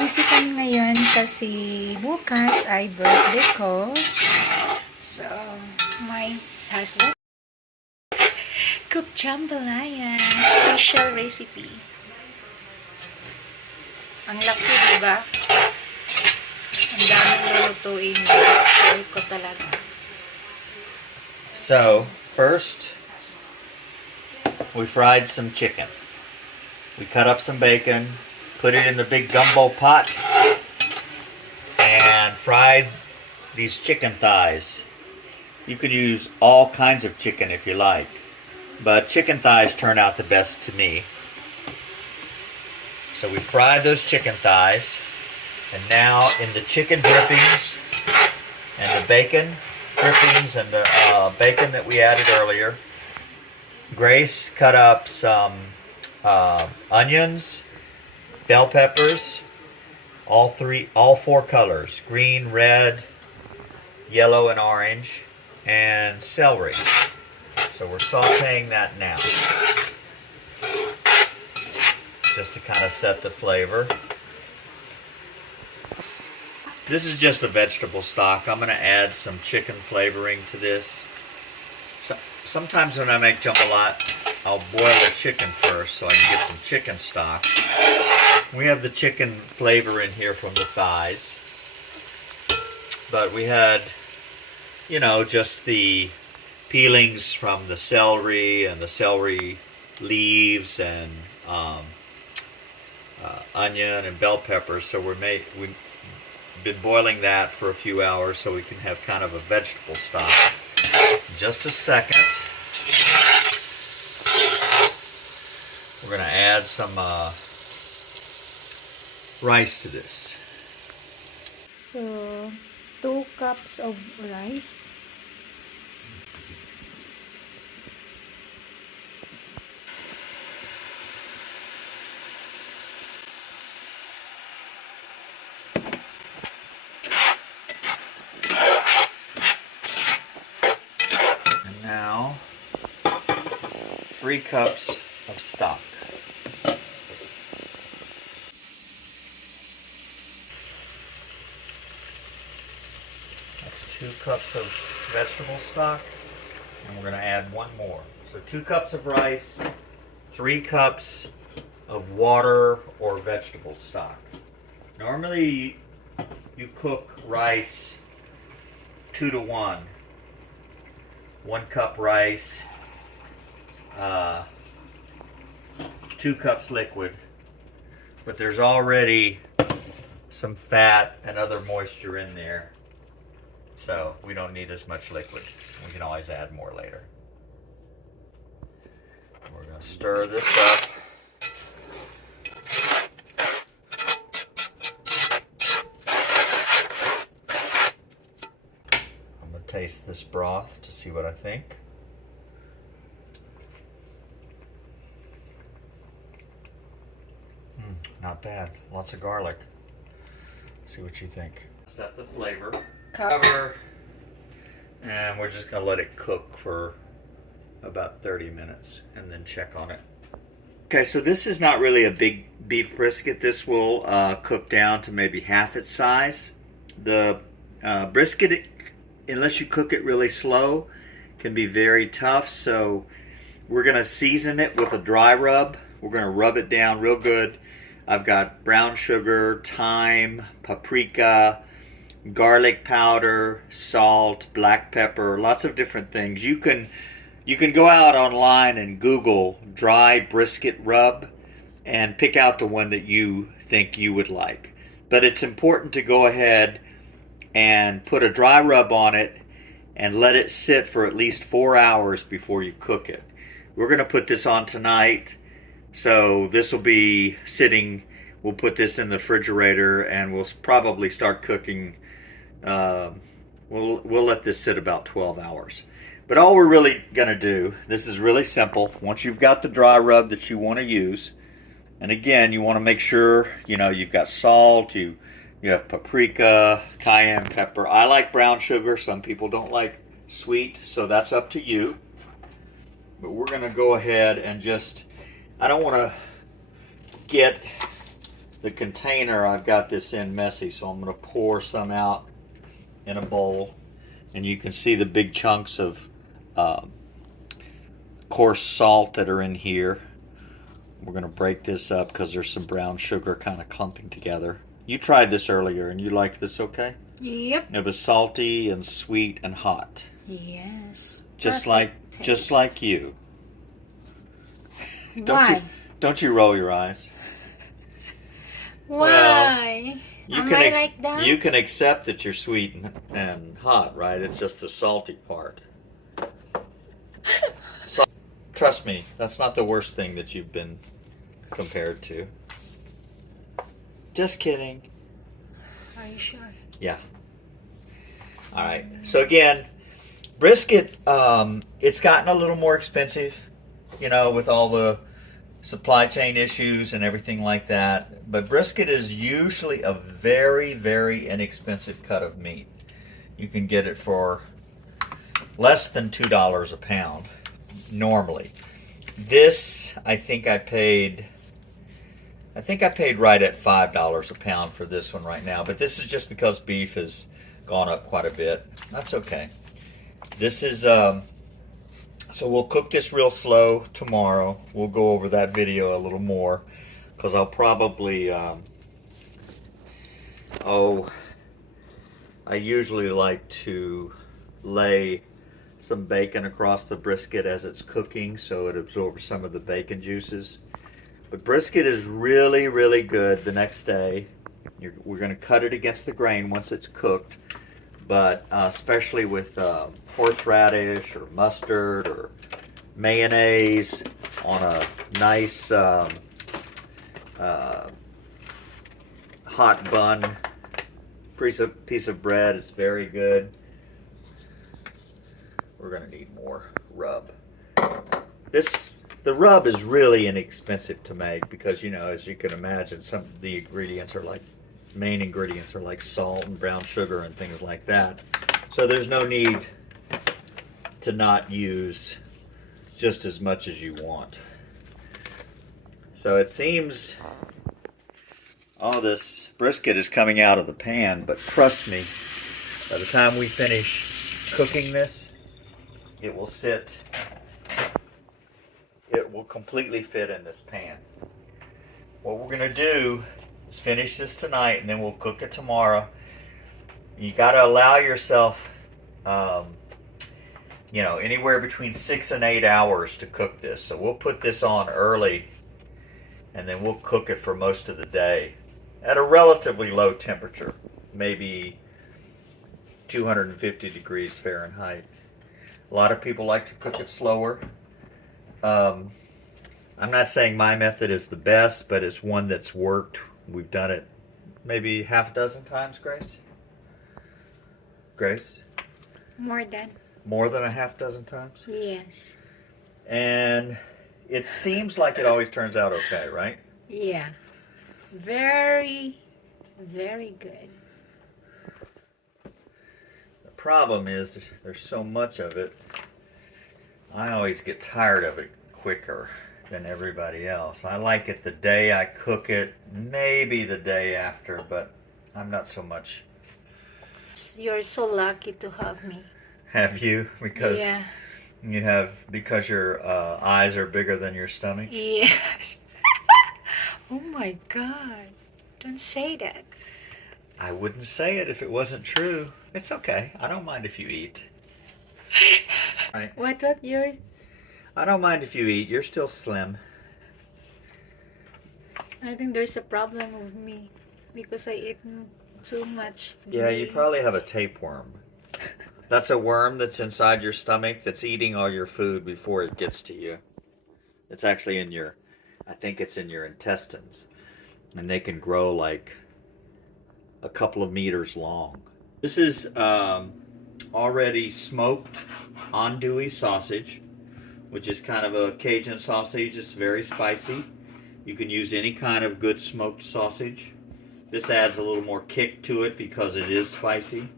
Busy kami ngayon kasi bukas ay birthday ko. So, my husband cooked jambalaya, special recipe. Ang laki, diba? Ang daming lulutuin. Share ko talaga. So, first, we fried some chicken. We cut up some bacon, put it in the big gumbo pot, and fried these chicken thighs. You could use all kinds of chicken if you like, but chicken thighs turn out the best to me. So we fried those chicken thighs, and now in the chicken drippings and the bacon drippings and the bacon that we added earlier, Grace cut up some onions, bell peppers, all four colors, green, red, yellow, and orange, and celery. So we're sauteing that now, just to kind of set the flavor. This is just a vegetable stock. I'm going to add some chicken flavoring to this. So, sometimes when I make jambalaya, I'll boil the chicken first so I can get some chicken stock. We have the chicken flavor in here from the thighs. But we had, you know, just the peelings from the celery and the celery leaves and onion and bell peppers. So we've been boiling that for a few hours so we can have kind of a vegetable stock. Just a second. We're going to add some rice to this. So, 2 cups of rice. And now, 3 cups of stock. That's 2 cups of vegetable stock, and we're going to add 1 more. So 2 cups of rice, 3 cups of water or vegetable stock. Normally you cook rice 2 to 1. 1 cup rice, 2 cups liquid, but there's already some fat and other moisture in there, so we don't need as much liquid. We can always add more later. We're going to stir this up. I'm going to taste this broth to see what I think. Not bad. Lots of garlic. See what you think. Set the flavor. Cover. And we're just going to let it cook for about 30 minutes and then check on it. Okay, so this is not really a big beef brisket. This will cook down to maybe half its size. The brisket, unless you cook it really slow, can be very tough. So we're going to season it with a dry rub. We're going to rub it down real good. I've got brown sugar, thyme, paprika, garlic powder, salt, black pepper, lots of different things. You can go out online and Google dry brisket rub and pick out the one that you think you would like. But it's important to go ahead and put a dry rub on it and let it sit for at least 4 hours before you cook it. We're going to put this on tonight. So this will be sitting, we'll put this in the refrigerator and we'll probably start cooking. We'll let this sit about 12 hours. But all we're really going to do, this is really simple. Once you've got the dry rub that you want to use, and again, you want to make sure, you know, you've got salt, you have paprika, cayenne pepper. I like brown sugar. Some people don't like sweet, so that's up to you. But we're going to go ahead and just, I don't want to get the container I've got this in messy, so I'm going to pour some out in a bowl. And you can see the big chunks of coarse salt that are in here. We're going to break this up because there's some brown sugar kind of clumping together. You tried this earlier and you liked this, okay? Yep. It was salty and sweet and hot. Yes. Just Perfect just taste. like you. Why? Don't you roll your eyes? Why? You Am can I like that? you can accept that you're sweet and hot, right? It's just the salty part. So, trust me, that's not the worst thing that you've been compared to. Just kidding. Are you sure? Yeah. All right. So again, brisket, it's gotten a little more expensive, with all the supply chain issues and everything like that. But brisket is usually a very, very inexpensive cut of meat. You can get it for less than $2 a pound normally. This, I think I paid right at $5 a pound for this one right now. But this is just because beef has gone up quite a bit. That's okay. This is so we'll cook this real slow tomorrow. We'll go over that video a little more because I'll probably I usually like to lay some bacon across the brisket as it's cooking so it absorbs some of the bacon juices. But brisket is really, really good the next day. We're going to cut it against the grain once it's cooked, but especially with horseradish or mustard or mayonnaise on a nice hot bun, piece of bread. It's very good. We're going to need more rub. The rub is really inexpensive to make because, as you can imagine, some of the main ingredients are like salt and brown sugar and things like that. So there's no need to not use just as much as you want. So it seems all this brisket is coming out of the pan, but trust me, by the time we finish cooking this, it will completely fit in this pan. What we're going to do is finish this tonight and then we'll cook it tomorrow. You got to allow yourself anywhere between 6 and 8 hours to cook this. So we'll put this on early and then we'll cook it for most of the day at a relatively low temperature, maybe 250 degrees Fahrenheit. A lot of people like to cook it slower. I'm not saying my method is the best, but it's one that's worked. We've done it maybe half a dozen times, Grace? Grace? More than. More than a half dozen times? Yes. And it seems like it always turns out okay, right? Yeah. Very, very good. The problem is there's so much of it. I always get tired of it quicker than everybody else. I like it the day I cook it, maybe the day after, but I'm not so much. You're so lucky to have me. Have you? Because yeah. Because your eyes are bigger than your stomach? Yes. Oh my God. Don't say that. I wouldn't say it if it wasn't true. It's okay. I don't mind if you eat. Right? What you're... I don't mind if you eat. You're still slim. I think there's a problem with me because I eat too much. Yeah, you probably have a tapeworm. That's a worm that's inside your stomach that's eating all your food before it gets to you. It's actually I think it's in your intestines. And they can grow like a couple of meters long. This is already smoked andouille sausage, which is kind of a Cajun sausage. It's very spicy. You can use any kind of good smoked sausage. This adds a little more kick to it because it is spicy.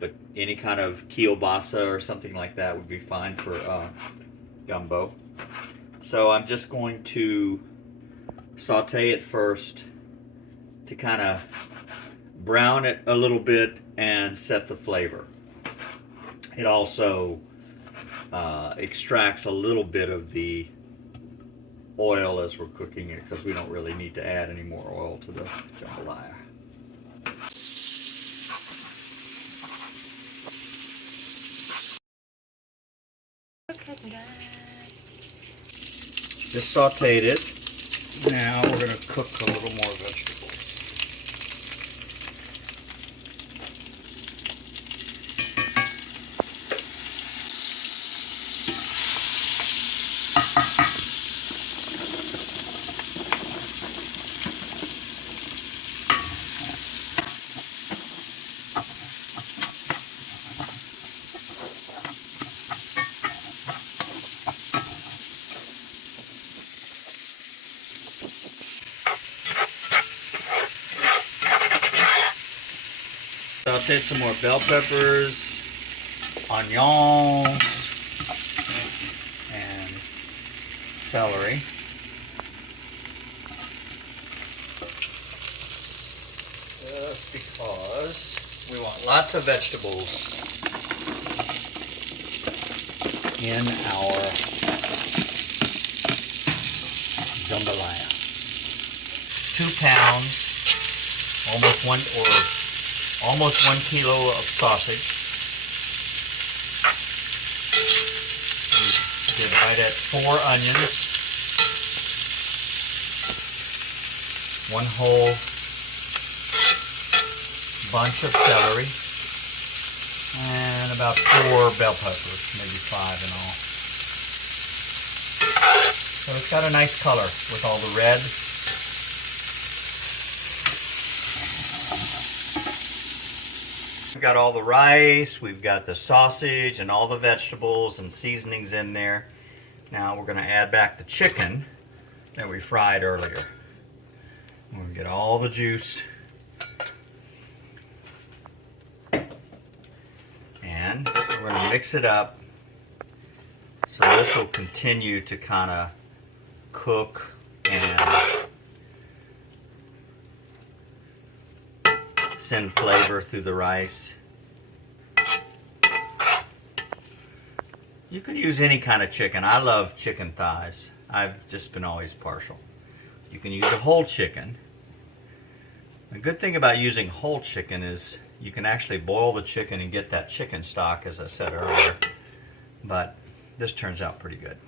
But any kind of kielbasa or something like that would be fine for gumbo. So I'm just going to saute it first to kind of brown it a little bit and set the flavor. It also extracts a little bit of the oil as we're cooking it, because we don't really need to add any more oil to the jambalaya. Look at that. Just sauteed it. Now we're going to cook a little more vegetables. Sauteed some more bell peppers, onions, and celery. Just because we want lots of vegetables in our jambalaya. 2 pounds, almost 1 kilo of sausage. We did right at 4 onions, 1 whole bunch of celery, and about 4 bell peppers, maybe 5 in all. So it's got a nice color with all the red. We've got all the rice, we've got the sausage and all the vegetables and seasonings in there. Now we're going to add back the chicken that we fried earlier. We're going to get all the juice. And we're going to mix it up so this will continue to kind of cook and send flavor through the rice. You can use any kind of chicken. I love chicken thighs. I've just been always partial. You can use a whole chicken. The good thing about using whole chicken is you can actually boil the chicken and get that chicken stock, as I said earlier. But this turns out pretty good.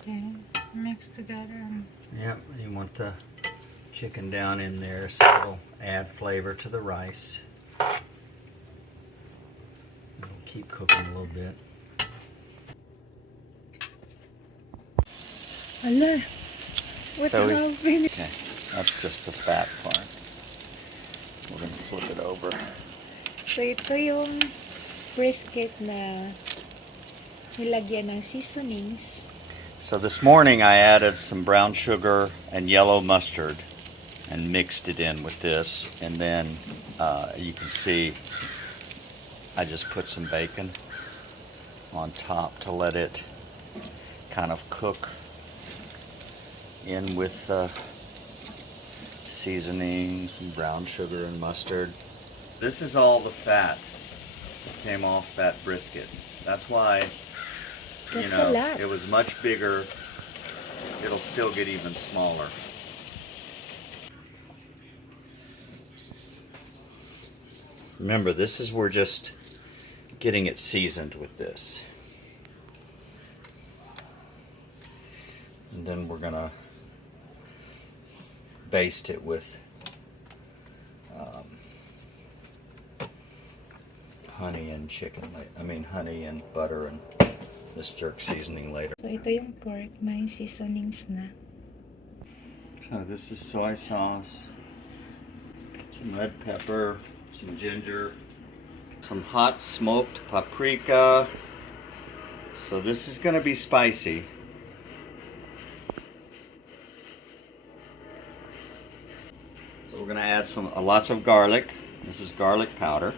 Okay, mix together. Yep, you want the chicken down in there so it'll add flavor to the rice. It'll keep cooking a little bit. Hala, what So happened? Okay, that's just the fat part. We're going to flip it over. So ito yung brisket na nilagyan ng seasonings. So this morning I added some brown sugar and yellow mustard and mixed it in with this, and then you can see I just put some bacon on top to let it kind of cook in with the seasoning, some brown sugar and mustard. This is all the fat that came off that brisket. That's why, That's a lot. it was much bigger. It'll still get even smaller. Remember, this is, we're just getting it seasoned with this. And then we're gonna baste it with honey and honey and butter and this jerk seasoning later. So ito yung pork, may seasonings na. So this is soy sauce, some red pepper, some ginger, some hot smoked paprika. So this is going to be spicy. So we're going to add lots of garlic. This is garlic powder.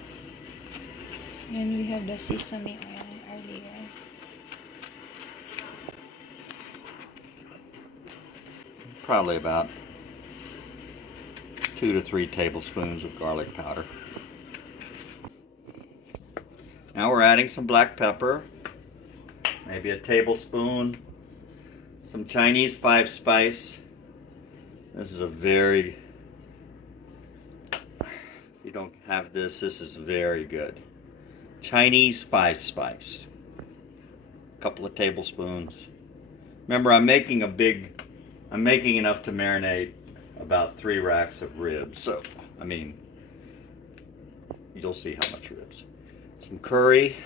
And we have the sesame oil earlier. probably about 2 to 3 tablespoons of garlic powder. Now we're adding some black pepper, maybe a tablespoon, some Chinese 5-spice. This is a very, if you don't have this, this is very good. Chinese 5-spice. A couple of tablespoons. Remember, I'm making enough to marinate about 3 racks of ribs. So, I mean, you'll see how much ribs. Some curry.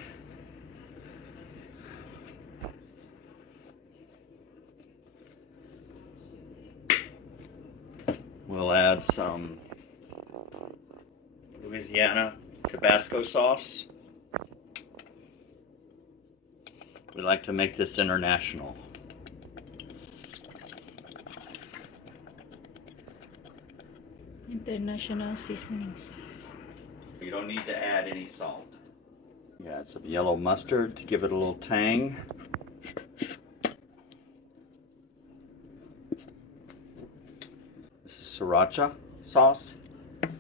We'll add some Louisiana Tabasco sauce. We like to make this international. International seasonings. You don't need to add any salt. You add some yellow mustard to give it a little tang. This is sriracha sauce. And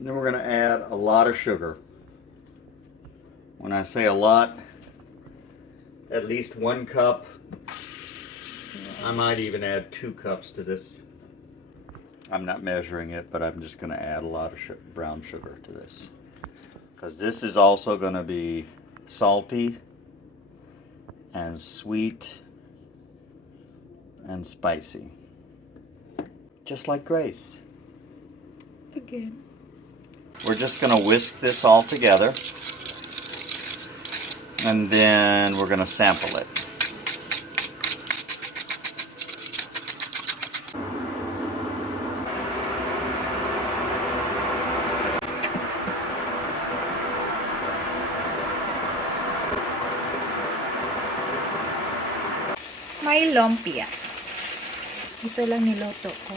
then we're going to add a lot of sugar. When I say a lot, at least 1 cup. I might even add 2 cups to this. I'm not measuring it, but I'm just going to add a lot of brown sugar to this. Because this is also going to be salty and sweet and spicy. Just like Grace. Again. We're just going to whisk this all together. And then we're going to sample it. May lumpia. Ito lang niloto ko.